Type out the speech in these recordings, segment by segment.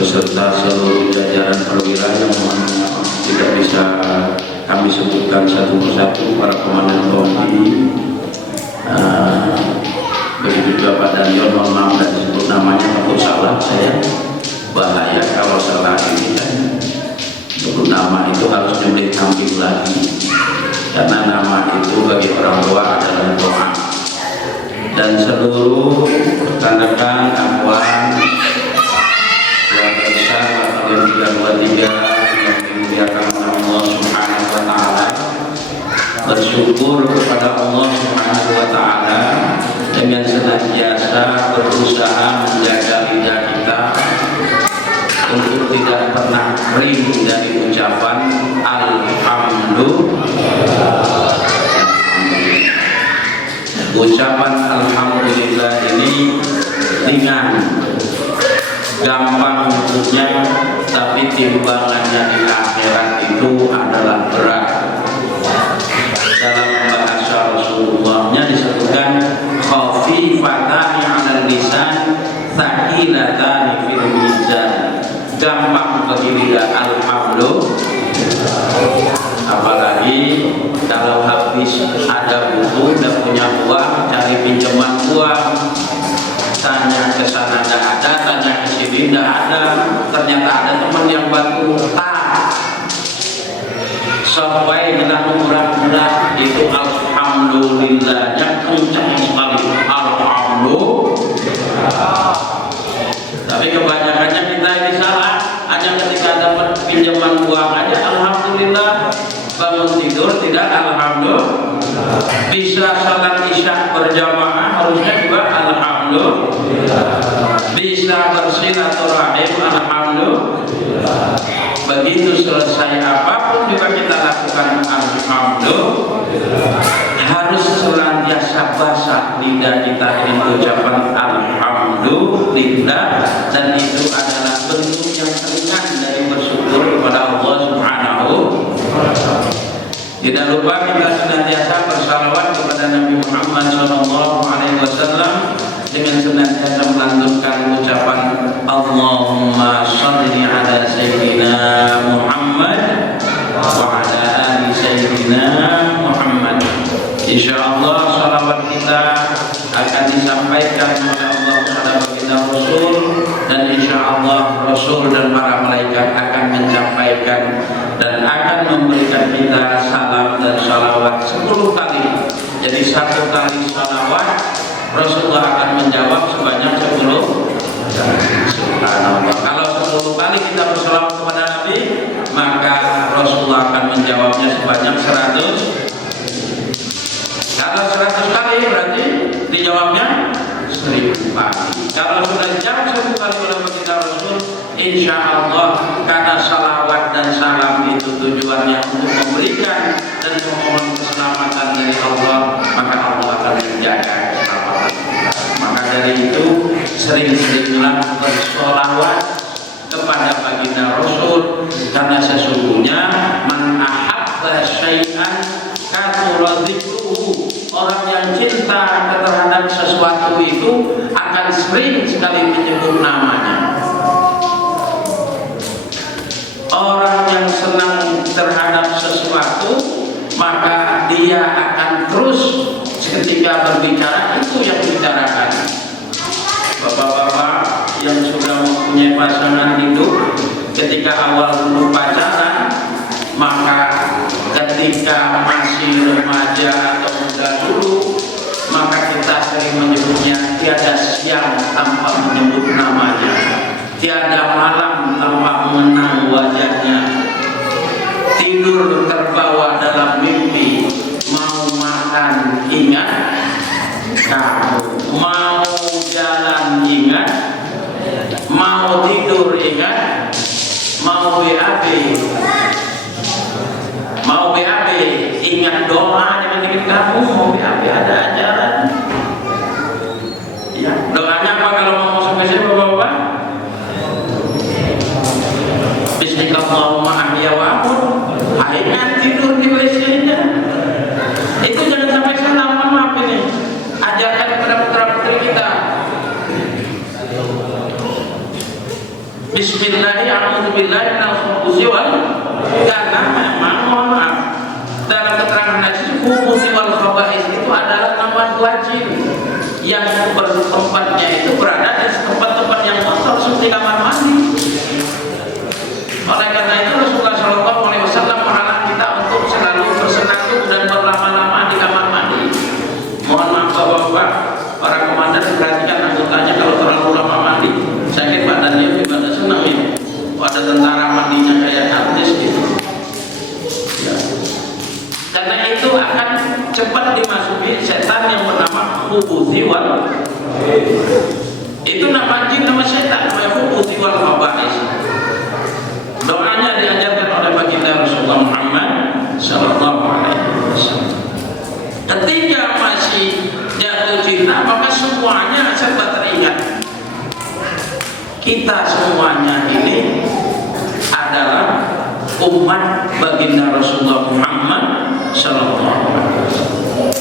beserta seluruh jajaran perwira yang tidak bisa kami sebutkan satu persatu, para komandan kompi, begitu juga Pak Danjon, mohon maaf dan disebut namanya, takut salah saya, bahaya kalau salah ini kan. Untuk nama itu harus nyebut kambing lagi, karena nama itu bagi orang tua adalah doa. Dan seluruh rekan-rekan akhwat keluarga besar Batalion 323 yang dimuliakan Allah Subhanahu wa Ta'ala, bersyukur kepada Allah Subhanahu wa Ta'ala dengan senantiasa berusaha menjaga lidah kita untuk tidak pernah kering dari ucapan alhamdulillah. Ucapan alhamdulillah ini ringan, gampang untuknya, tapi timbangannya di akhirat itu adalah berat. Dalam bahasa Rasulullahnya disebutkan khafifatani 'alal lisan, tsaqilatani fil mizan. Gampang bagi lidah alhamdulillah, apalagi kalau habis ada butuh dan punya uang, cari pinjaman uang, tanya ke sana tidak ada, tanya ke sini tidak ada, ternyata ada teman yang bantu, sampai dengan murah-murah itu alhamdulillahnya kencang sekali, alhamdulillah. Tapi kebanyakannya kita ini salah, hanya ketika dapat pinjaman uang aja alhamdulillah, bangun tidur tidak alhamdulillah, bisa salat isya berjamaah harusnya juga alhamdulillah, bisa bersilaturahim alhamdulillah. Begitu selesai apapun juga kita lakukan alhamdulillah. Harus senantiasa basah lidah kita dengan ucapan alhamdulillah, dan itu adalah bentuk yang ringan dari bersyukur kepada Allah Subhanahu wa Ta'ala. Tidak lupa kita senantiasa bersalawat kepada Nabi Muhammad SAW dengan senantiasa melantunkan ucapan Allahumma sholli ala sayyidina Muhammad wa ala ali sayyidina Muhammad. Insyaallah salawat kita akan disampaikan oleh Allah kepada baginda Rasul, dan insyaallah Rasul dan para malaikat akan menyampaikan dan akan memberikan kita salam dan salawat 10 kali. Jadi 1 kali salawat Rasulullah akan menjawab sebanyak 10 kali. Subhanallah. Kalau 10 kali kita bersalawat kepada Nabi, maka Rasulullah akan menjawabnya sebanyak 100. Kalau 100 kali berarti dijawabnya 1000 kali. Kalau sudah jawab 1 kali oleh baginda Rasul, insya Allah karena salawat dan salam itu tujuannya untuk memberikan dan memohon keselamatan dari Allah, maka Allah akan menjaga keselamatan kita. Maka dari itu sering-seringlah bersolawat kepada baginda Rasul, karena sesungguhnya man ahabba syai'an kathura dzikruhu. Orang yang cinta terhadap sesuatu itu akan sering sekali menyebut namanya. Orang yang senang terhadap sesuatu, maka dia akan terus ketika berbicara itu yang dibicarakan. Bapak-bapak yang sudah mempunyai pasangan hidup, ketika awal dulu pacaran, maka ketika masih remaja atau muda dulu, maka kita sering menyebutnya tiada siang tanpa menyebut namanya, tiada malam tanpa mengenang wajahnya, tidur terbawa dalam mimpi, mau makan ingat kamu, mau jalan ingat, mau tidur ingat, mau BAB ingat doa dengan dikit kamu, mau BAB ada ajaran. Ya, doanya apa kalau mau masuk ke sini bapak-bapak? Bismillahirrahmanirrahim ahya wa amut. Ingat tidur di WC-nya. Itu jangan sampai salah, maaf ini. Ajarkan kepada putra-putri kita. Bismillahirrahmanirrahim. Karena memang mohon maaf, dalam keterangan hadis khubusi wal khaba'is itu adalah nama dua jin yang tempatnya itu berada di tempat-tempat yang kotor seperti kamar mandi. Oleh karena itu Rasulullah SAW melarang kita untuk selalu bersenandung dan berlama-lama di kamar mandi. Mohon maaf bapak-bapak, para komandan perhatikan anggotanya kalau terlalu lama mandi sakit badannya, pada senang ya. Ada tentara mandinya kayak artis gitu ya. Karena itu akan cepat dimasuki setan yang bernama khubuthi wal, itu nama jin, nama setan, namanya khubuthi wal khaba'is. Doanya diajarkan oleh baginda Rasulullah Muhammad sallallahu alaihi wasallam. Ketika masih jatuh cinta, maka semuanya serba teringat. Kita semuanya ini adalah umat baginda Rasulullah Muhammad sallallahu alaihi wasallam.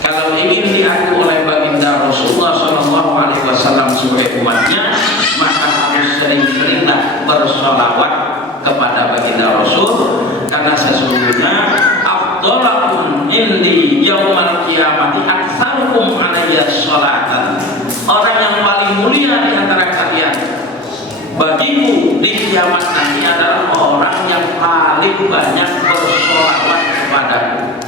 Kalau ingin diaku oleh baginda Rasulullah sallallahu alaihi wasallam sebagai umatnya, maka harus sering-seringlah bersolawat kepada baginda Rasul, karena sesungguhnya afdalakum indi yaumal qiyamati aktsarukum alayya sholatan. Orang yang paling mulia di antara kalian bagiku di kiamat nanti adalah orang yang paling banyak bersolawat kepadaku.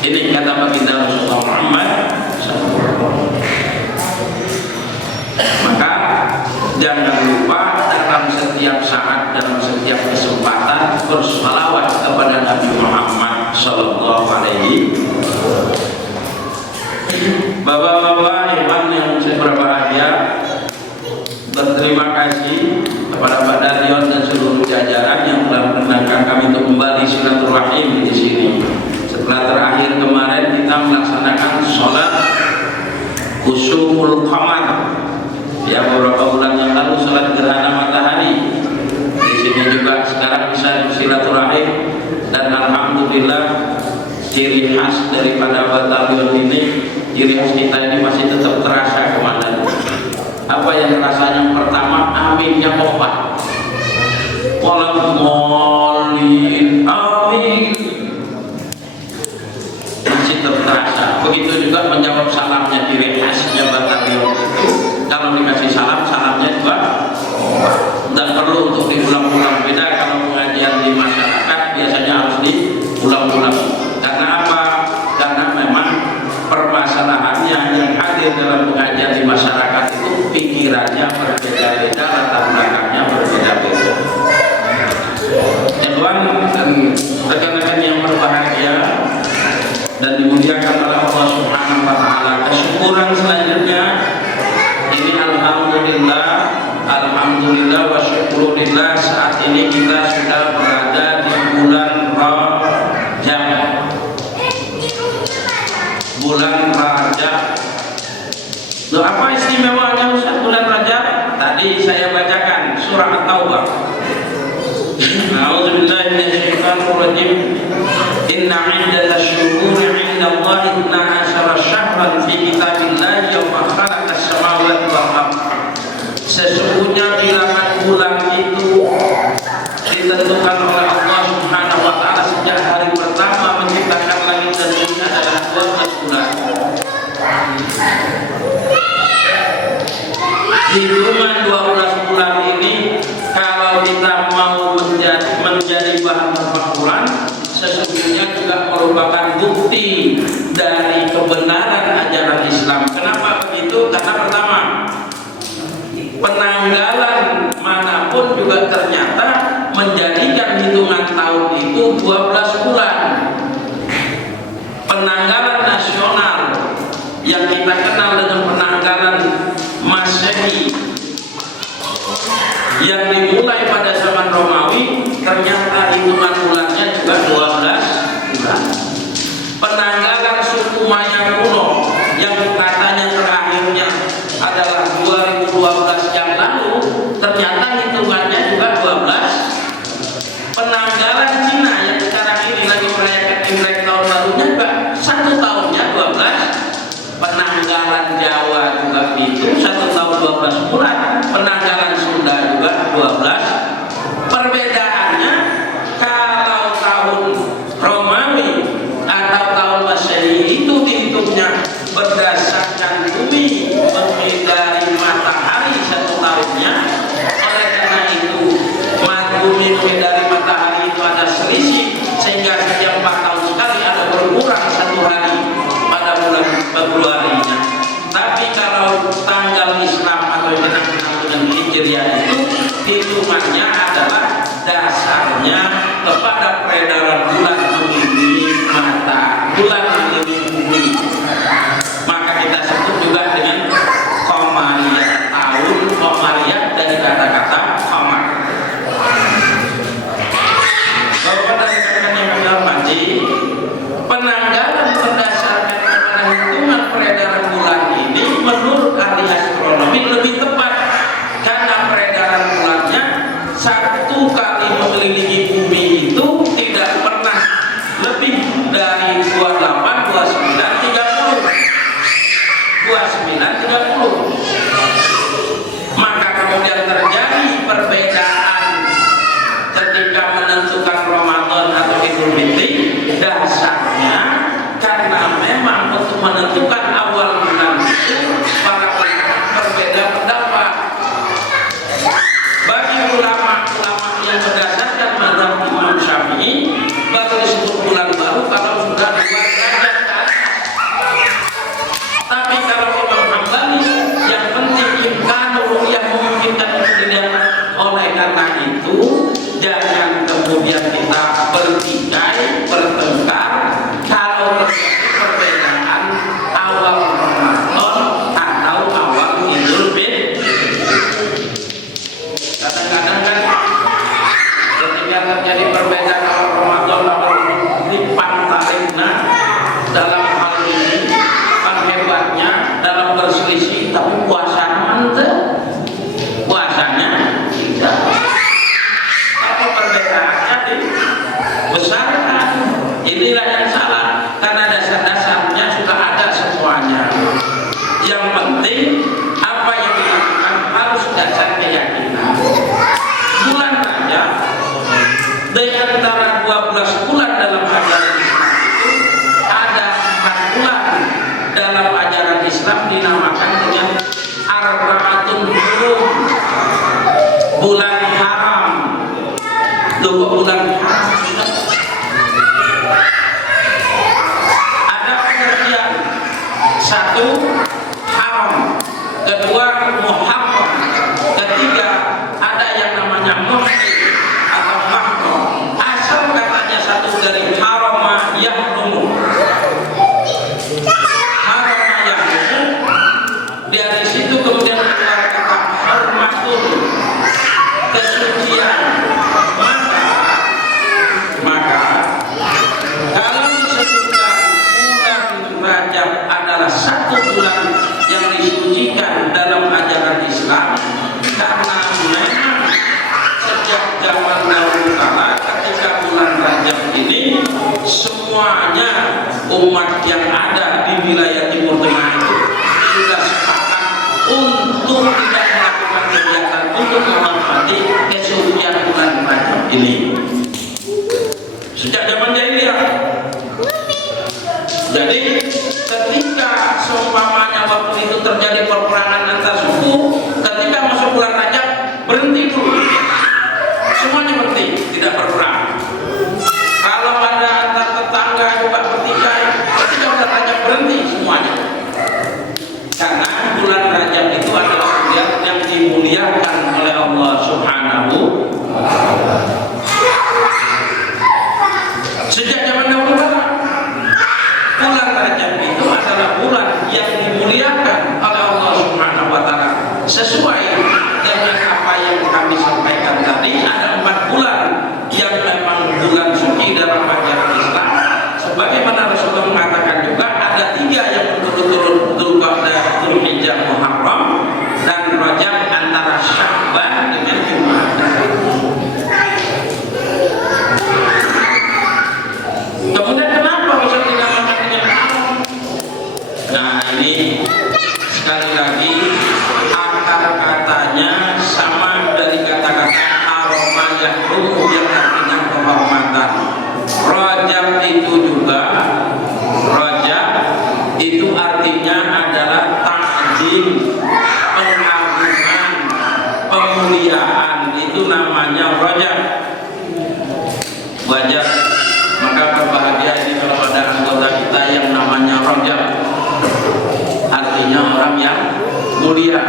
Ini kata baginda Rasulullah Muhammad SAW. Maka jangan lupa dalam setiap saat, dalam setiap kesempatan bersolawat kepada Nabi Muhammad Sallallahu Alaihi Wasallam. Bapak-bapak iman yang saya berbahagia, berterima kasih kepada Pak Daryon dan seluruh jajaran yang telah menenangkan kami untuk kembali silaturahim di sini. Setelah terakhir kemarin kita melaksanakan sholat kusuful qamar, ya beberapa bulan yang lalu sholat gerhana matahari. Di sini juga sekarang bisa silaturahim, dan alhamdulillah ciri khas daripada batalion ini, ciri khas kita ini masih tetap terasa komandan. Apa yang rasanya? Yang pertama, aminnya kompak. Walhamdulillah, amin. Masih tetap terasa. Begitu juga menjawab salamnya, ciri khasnya batalion itu. Kalau dikasih salam, salamnya juga tidak perlu untuk diulang-ulang. Beda kalau pengajian di masyarakat biasanya harus diulang-ulang. Karena apa? Karena memang permasalahannya yang hadir dalam pengajian di masyarakat itu pikirannya berbeda-beda, latar belakangnya berbeda-beda. Tuan dan rekan-rekan yang berbahagia dan dimuliakan oleh Allah Subhanahu wa taala, kesyukuran selanjutnya ini alhamdulillah wa syukurillah, saat ini kita sudah berada di bulan Rajab. Bulan Rajab. Loh, apa istimewanya Ustaz bulan Rajab? Tadi saya bacakan surah At-Taubah. A'udzubillahi minasyaitonirrajim. Inna 'iddatash syuhuri 'inda Allahi 12 syahran fi kitabillahi yawma khalaqas samawati wal ardh. Sesungguhnya bilangan bulan itu ditentukan oleh Allah Subhanahu wa taala sejak hari pertama menciptakan langit dan bumi adalah 12 bulan. Hitungan 12 bulan ini kalau kita mau menjadi bahan permakulan, sesungguhnya juga merupakan bukti dari kebenaran ajaran Islam. Kenapa begitu? Karena pertama, penanggalan manapun juga ternyata menjadikan hitungan tahun itu 12 bulan. Penanggalan nasional yang kita kenal dengan penanggalan Masehi yang dimulai pada zaman Romawi, ternyata hitungan bulannya juga 12 bulan. Penanggalan suku Maya kuno yang katanya terakhirnya adalah 2012 yang lalu, ternyata hitungannya juga 12. Penanggalan Cina yang sekarang ini lagi merayakan Imlek tahun barunya juga 1 tahunnya 12. Penanggalan Jawa juga itu 1 tahun 12 bulan. Penanggalan Sunda juga itu jangan kemudian kita bertikai, bertengkar kalau terjadi perbedaan awal Ramadan atau awal Idul Fitri. Kadang-kadang kan ketika terjadi perbedaan awal Ramadan awal Fitri dalam hal ini kan hebatnya dalam berselisih tapi puasanya mantep, puasanya tidak. Tapi perbedaannya dibesarkan. Inilah yang salah karena dasar-dasarnya sudah ada semuanya. Yang penting apa yang dilakukan harus dasar keyakinan. Bulan Rajab di antara 12 bulan dalam ajaran Islam itu ada 4 bulan dalam ajaran Islam dinamakan dengan Arba'atun Hurum, bulan haram. Loh, bulan haram? Ada pengertian: satu, haram; kedua, muharram; ketiga, ada yang namanya muhrim atau mahram. Asal katanya satu dari harama yahrumu. Harama yahrumu, dari situ kemudian keluar kata hormatun, kesucian. Maka kalau disebutkan bulan Rajab adalah satu bulan yang disucikan dalam ajaran Islam, karena memang sejak zaman dahulu kala ketika bulan Rajab ini semuanya umat yang ada di wilayah Timur Tengah itu sudah sepakat untuk tidak melakukan kegiatan untuk memanfaati kesucian bulan Rajab ini. Sejak zaman jahiliyah. Jadi ketika seumpamanya waktu itu terjadi peperangan antar suku, ketika masuk bulan Rajab berhenti dulu, semuanya berhenti, tidak berperang. Kalau ada antar tetangga juga bertikai, ketika bulan Rajab berhenti semuanya. Karena bulan Rajab itu adalah bulan yang dimuliakan oleh Allah Subhanahu wa Ta'ala. Sejak zaman dahulu bulan Rajab itu adalah bulan yang dimuliakan oleh Allah Subhanahu wa Ta'ala. Sesuai dengan apa yang kami sampaikan tadi, ada 4 bulan yang memang bulan suci dalam ajaran Islam. Sebagaimana Rasulullah mengatakan juga ada 3 yang betul-betul Dzulqa'dah, Dzulhijjah, Muharram, dan Rajab antara Sya'ban dengan Jumadil. Kemudian kenapa bisa dinamakan dengan haram? Nah, ini sekali lagi akar katanya sama dari kata-kata aroma yang umum yang artinya kehormatan. Rajab itu juga, Rajab itu artinya adalah ta'zim, pengagungan, pemuliaan. Itu namanya Rajab. Wajar. Maka berbahagia ini kalau ada anggota kita yang namanya Rajab, artinya orang yang mulia.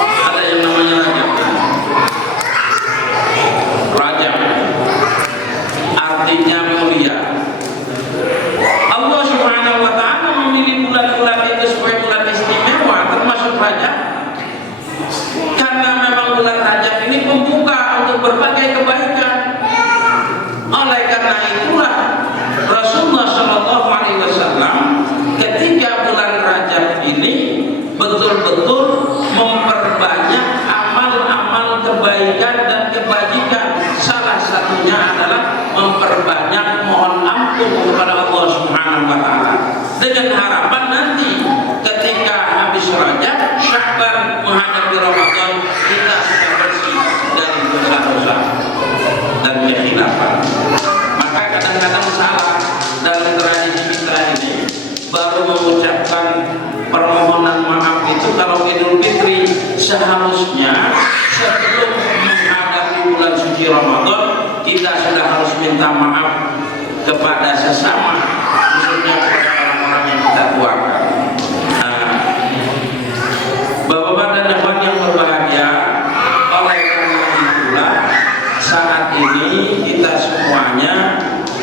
Ada yang namanya Rajab. Rajab artinya mulia. Allah Subhanahu wa Ta'ala memilih bulan-bulan itu sebagai bulan istimewa, termasuk Rajab, karena memang bulan Rajab ini pembuka untuk berbagai kebaikan. Oleh karena itulah Rasulullah Shallallahu Alaihi Wasallam ketika bulan Rajab ini betul-betul memperbanyak amal-amal kebaikan dan kebajikan. Salah satunya adalah memperbanyak mohon ampun kepada Allah Subhanahu Wa Taala, dengan harapan nanti ketika habis Rajab, Sya'ban menghadapi Ramadan, kita sudah bersih dari dosa-dosa dan kekhilafan. Maka kadang-kadang salah dalam tradisi kita ini, baru mengucapkan permohonan maaf itu kalau Idul Fitri. Seharusnya sebelum menghadapi bulan suci Ramadan, kita sudah harus minta maaf kepada sesama, khususnya kepada orang-orang yang kita tuakan. Bapak-bapak dan ikhwan yang berbahagia, oleh karena saat ini kita semuanya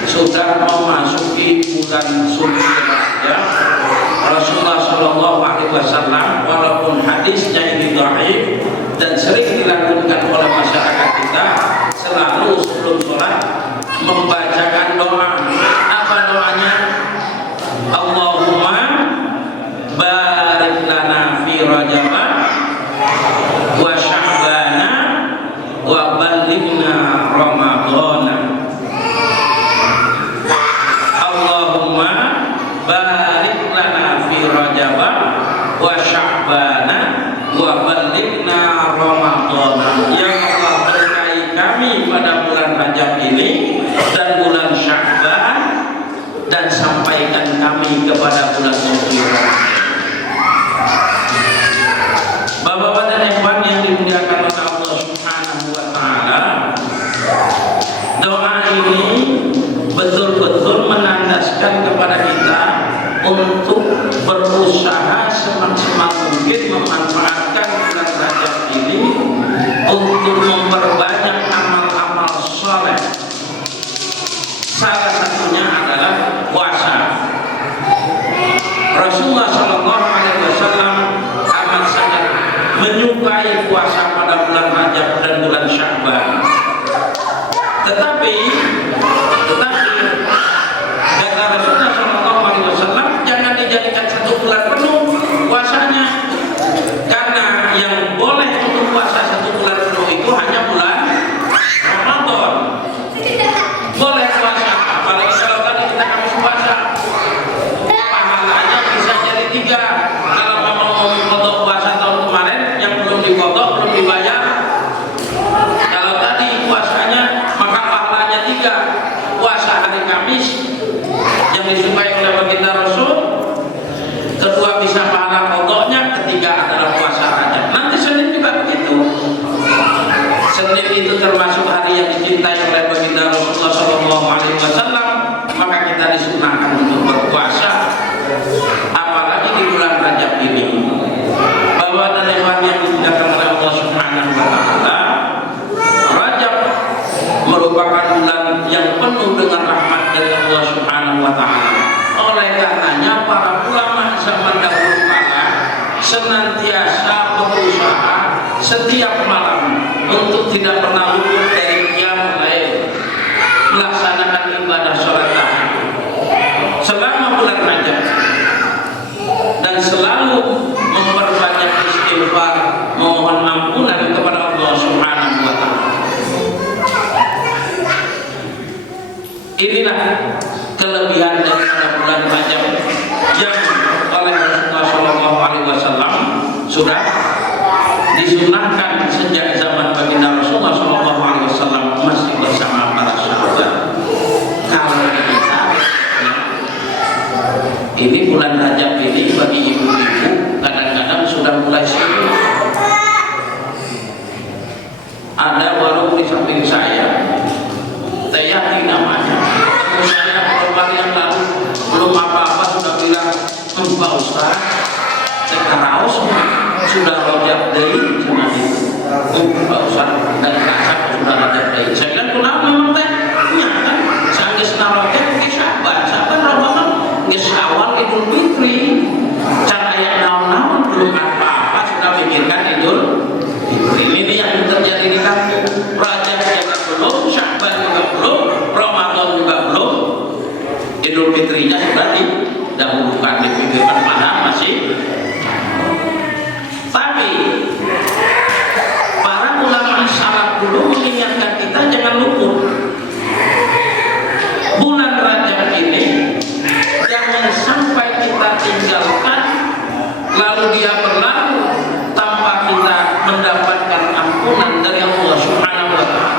sudah memasuki bulan suci Rajab. Rasulullah Shallallahu Alaihi Wasallam walaupun hadisnya ini dhaif dan sering dilakukan oleh masyarakat kita, selalu sebelum sholat membacakan doa. Apa doanya? Allahumma barik lana fi Rajab wa Sya'bana wa ballighna Ramadhana. Allahumma barik lana fi Rajab wa Sya'bana wa ballighna Ramadhana. Ya Allah, berkahi kami pada bulan Rajab ini dan bulan Sya'ban, dan sampaikan kami kepada bulan suci Ramadan. Bapak-bapak dan ikhwan yang dimuliakan oleh Allah Subhanahu wa taala, doa ini betul-betul menandaskan kepada kita untuk berusaha semaksimal mungkin memanfaatkan bulan Rajab ini untuk memperbanyak amal-amal soleh. Salah satunya adalah puasa. Rasulullah Shallallahu Alaihi Wasallam amat sangat menyukai puasa pada bulan Rajab dan bulan Sya'ban. Tetapi kata Rasulullah Shallallahu Alaihi Wasallam, jangan dijadikan satu bulan penuh puasanya, karena yang boleh untuk puasa satu bulan penuh itu hanya bulan Ramadan. Boleh puasa, apalagi kalau tadi kita habis puasa, pahalanya bisa jadi 3. Kalau memang mau dipotong puasa tahun kemarin yang belum dipotong, belum dibayar, kalau tadi puasanya maka pahalanya 3. Puasa hari Kamis yang disukai oleh baginda Rasul, kedua bisa pahala qadanya, ketiga adalah puasa Rajab. Nanti Senin juga begitu. Senin itu termasuk hari yang dicintai oleh baginda Rasulullah Shallallahu Alaihi Wasallam, maka kita disunahkan untuk berpuasa, apalagi di bulan Rajab ini. Bahwa dan hewan yang dimuliakan oleh Allah Subhanahu wa taala, Rajab merupakan bulan yang penuh dengan rahmat dari Allah Subhanahu wa taala. Oleh karenanya para ulama zaman dahulu kala senantiasa berusaha setiap malam untuk tidak pernah luput dari qiyamul lail, melaksanakan ibadah sholat tahajud selama bulan Rajab, dan selalu memperbanyak istighfar, memohon ampunan kepada Allah Subhanahu wa taala. Inilah kelebihan daripada bulan Rajab yang oleh Rasulullah Shallallahu Alaihi Wasallam sudah disunahkan sejak zaman baginda Rasulullah Shallallahu Alaihi Wasallam masih bersama para sahabat. Kalau kita ini bulan Rajab ini bagi ibu-ibu kadang-kadang sudah mulai sibuk. Ada warung di samping saya, Tayati namanya. Saya beberapa yang lalu belum apa-apa sudah bilang, Pak Ustaz, sekarang sudah Rajab Day cuma itu. Pak Ustaz dan Kasab sudah Rajab Day. Saya bilang, kenapa memang teh? Ya kan, saya nggak Rajab ke Sya'ban, Ramadan, nggak Syawal, Idul Fitri. Cara yang naon-naon belum apa-apa sudah pikirkan Idul Fitri. Ini yang terjadi di kampung. Rajab juga belum, Sya'ban juga belum, Ramadan juga belum, Idul Fitrinya sudah didahulukan, dipikirkan mana masih. Tapi para ulama salaf dulu mengingatkan kita jangan luput bulan Rajab ini, jangan sampai kita tinggalkan lalu dia berlalu tanpa kita mendapatkan ampunan dari Allah Subhanahu wa taala.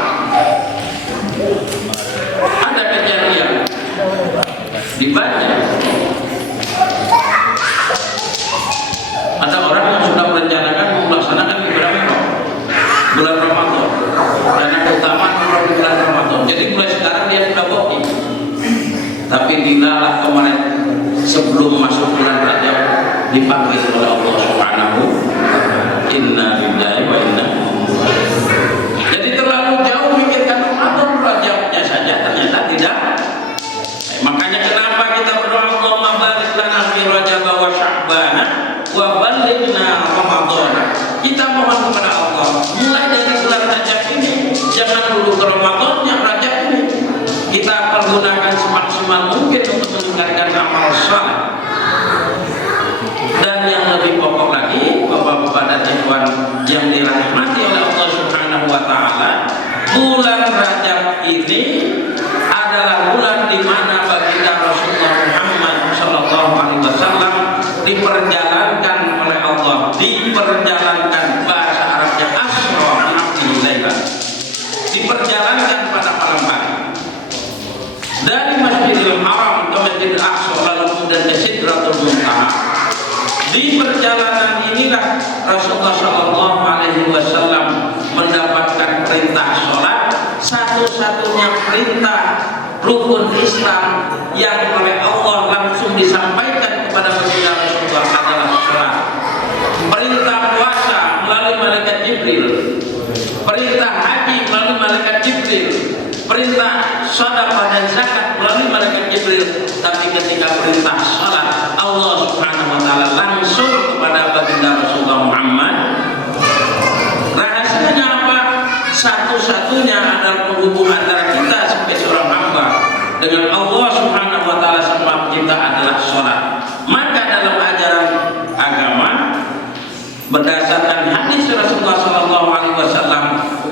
Ada kejadian dibaca, ada orang yang sudah merencanakan melaksanakan ibadah bulan Ramadan, karena keutamaan bulan Ramadan. Jadi mulai sekarang dia sudah booking. Tapi dilalah kemarin sebelum masuk bulan Rajab dipanggil oleh Allah Subhanahu. Inna lillahi wa inna. Jadi terlalu jauh mikirkan bulan Rajab ini adalah bulan di mana baginda Rasulullah Muhammad sallallahu alaihi wasallam diperjalankan oleh Allah, diperjalankan bahasa Arabnya asra min abdil laila, diperjalankan pada malam hari dari Masjidil Haram ke Masjidil Aqsa lalu kemudian ke Sidratul Muntaha. Di perjalanan inilah Rasulullah sallallahu alaihi wasallam mendapatkan perintah sholat, satu-satunya perintah rukun Islam yang oleh Allah langsung disampaikan kepada baginda Rasulullah adalah sholat. Perintah puasa melalui malaikat Jibril, perintah haji melalui malaikat Jibril, perintah sedekah dan zakat melalui malaikat Jibril. Tapi ketika perintah sholat, Allah Subhanahu wa taala langsung kepada baginda Rasulullah Muhammad. Rahasianya apa? Satu-satunya adalah penghubung antara kita sebagai seorang hamba dengan Allah Subhanahu wa taala semua kita adalah sholat. Maka dalam ajaran agama berdasarkan hadis Rasulullah sallallahu alaihi wasallam,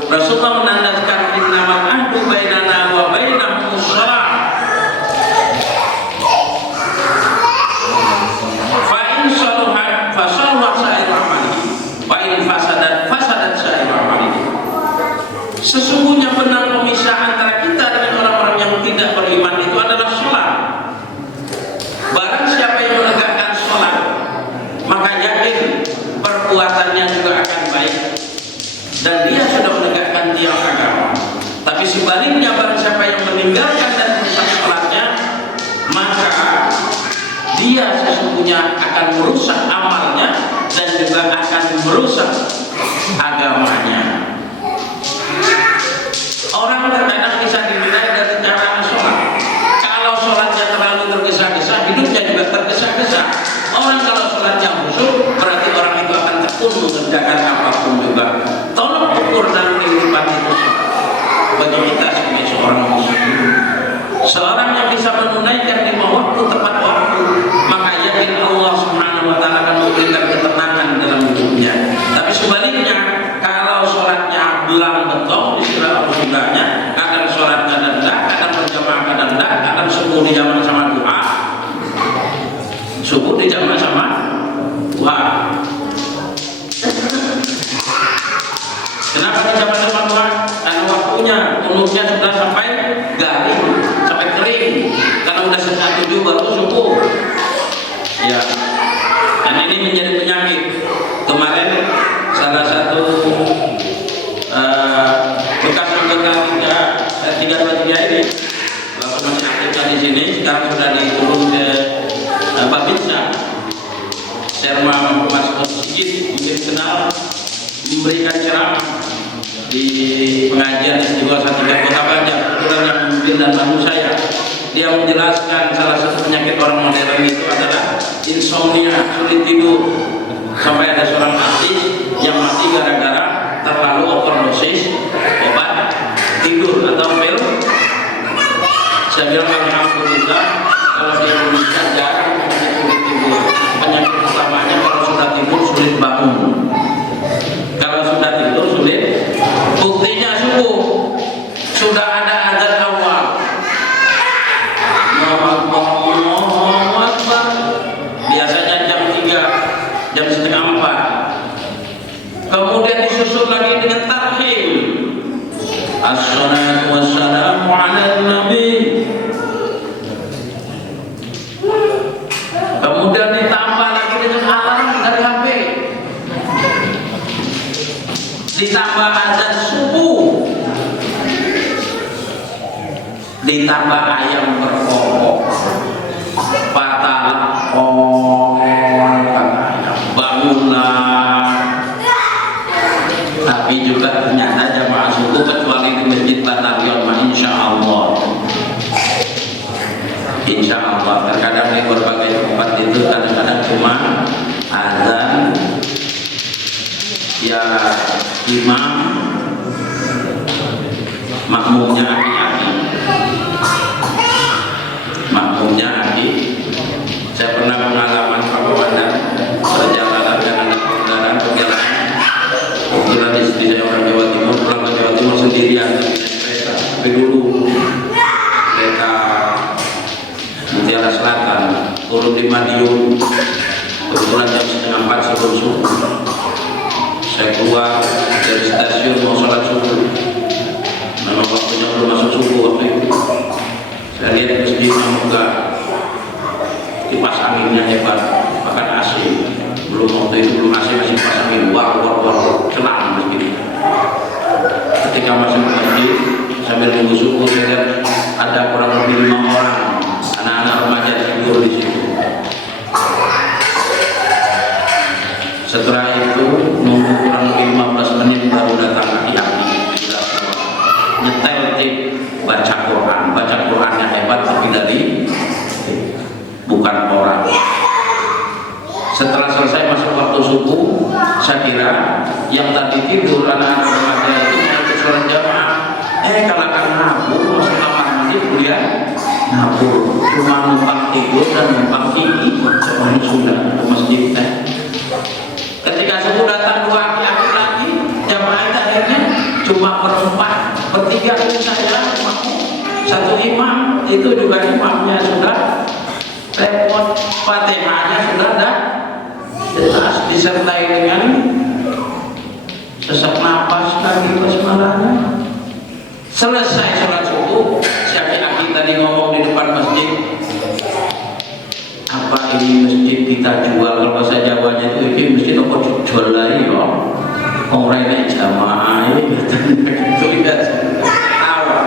Rasulullah menandaskan innamal ahdu bainana wa bainahumus shalah. Fa in salahat fa salahat sa'ir amali, wa in fasadat fasadat sa'ir amali. Sesungguhnya benar pemisah antara kita dengan orang-orang yang tidak beriman itu adalah sholat. Barang siapa yang menegakkan sholat, maka yakin perbuatannya juga akan baik dan dia sudah menegakkan tiang agama. Tapi sebaliknya barang siapa yang meninggalkan dan merusak sholatnya, maka dia sesungguhnya akan merusak amalnya dan juga akan merusak agamanya. Orang terkadang bisa dinilai dari cara sholat. Kalau sholatnya terlalu tergesa-gesa, hidupnya juga tergesa-gesa. Orang kalau sholatnya khusyuk, berarti orang itu akan tekun mengerjakan apapun juga. Tolong ukur dan kehidupan itu bagi kita sebagai seorang muslim. Seorang yang bisa menunaikan 5 waktu tepat waktu, maka yakin Allah Subhanahu wa taala akan memberikan ketenangan dalam hidupnya. Tapi sebaliknya, kalau sholatnya belang betul, istilah Rasulullah-nya, kadang sholat kadang tidak, kadang berjamaah kadang tidak, kadang subuh di jamaah sama duha, subuh di jamaah sama duha. Kenapa di jamaah sama duha? Karena waktunya, kunutnya sudah sampai garing, sampai kering. Karena sudah setengah 7 baru subuh. Ya, dan ini menjadi penyakit. Kemarin salah satu bekas anggota tiga ini, bapak masih aktif di sini, sekarang sudah diturun ke Babinsa, Serma Mas Sigit, mungkin kenal, memberikan ceramah di pengajian S2 Salatiga Kota Banjar, kebetulan yang memimpin dan bantu saya. Dia menjelaskan salah satu penyakit orang modern itu adalah insomnia, sulit tidur. Sampai ada seorang artis yang mati gara-gara terlalu overdosis obat tidur atau pil. Saya bilang alhamdulillah kalau di Indonesia jarang penyakit sulit tidur. Penyakit utamanya kalau sudah tidur sulit bangun. Kalau sudah tidur sulit. Buktinya subuh sudah ada azan awal. Allahu Akbar. Biasanya jam 3, jam setengah 4. Kemudian disusul lagi dengan tarhim. Assalatu wassalamu ala nabi. Kemudian ditambah lagi dengan alarm dari HP. Ditambah azan subuh. Ditambah ayam berkokok. Patalah bangunlah. Tapi juga ternyata jamaah subuh kecuali di masjid batalion, insya Allah. Insya Allah terkadang di berbagai tempat itu kadang-kadang cuma azan, ya imam, makmumnya aki-aki, makmumnya aki. Saya pernah pengalaman Pak Wawan perjalanan dengan kendaraan perjalanan. Kebetulan istri saya orang Jawa Timur, pulang ke Jawa Timur sendirian. Madiun. Kebetulan jam setengah 4 sebelum subuh saya keluar dari stasiun mau sholat subuh. Memang waktunya belum masuk subuh waktu itu. Saya lihat masjidnya megah, kipas anginnya hebat, bahkan AC. Belum waktu itu belum AC, masih kipas angin. Wah, celang masjid. Ketika masuk masjid sambil nunggu subuh, saya lihat ada kurang lebih 5 orang anak-anak remaja tidur di situ. Setelah itu nunggu kurang lebih 15 menit baru datang aki-aki, sudah semua nyetel tape baca Qurannya hebat, tapi dari bukan orang. Setelah selesai masuk waktu subuh, saya kira yang tadi tidur anak-anak remaja itu mau ikut sholat jamaah. Kalau kan nabur masuk kamar mandi kuliah nabur, cuma numpang tidur dan numpang gigi orang Sunda ke masjid. Ketika subuh datang 2 aki-aki lagi, jamaah akhirnya cuma bertiga itu saya, satu imam, itu juga imamnya sudah repot, Fatihahnya sudah dah jelas, disertai dengan sesak napas lagi basmalahnya. Selesai sholat subuh, si aki-aki tadi ngomong di depan masjid, apa ini masjid kita jual? Kalau bahasa Jawanya itu ini masjid apa jual lagi kok? Orang ini jamaah ini gitu lihat awal.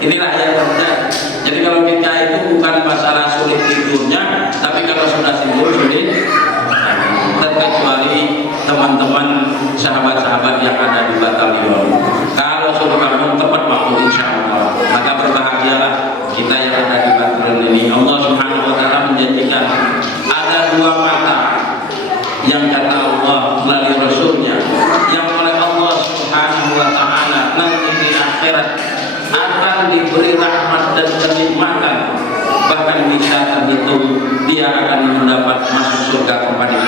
Inilah yang terjadi. Jadi kalau kita itu bukan masalah sulit tidurnya, tapi kalau sudah tidur sulit, terkecuali teman-teman sahabat-sahabat yang ada di batalion. Kalau suruh kamu tepat waktu insya Allah, maka berbahagialah kita yang ada di batalion ini. Allah Subhanahu Wa Taala menjanjikan ada 2 mata yang kata Allah melalui Rasulnya, yang oleh Allah Subhanahu Wa Taala nanti di akhirat akan diberi rahmat dan kenikmatan, bahkan bisa terhitung dia akan mendapat masuk surga kepada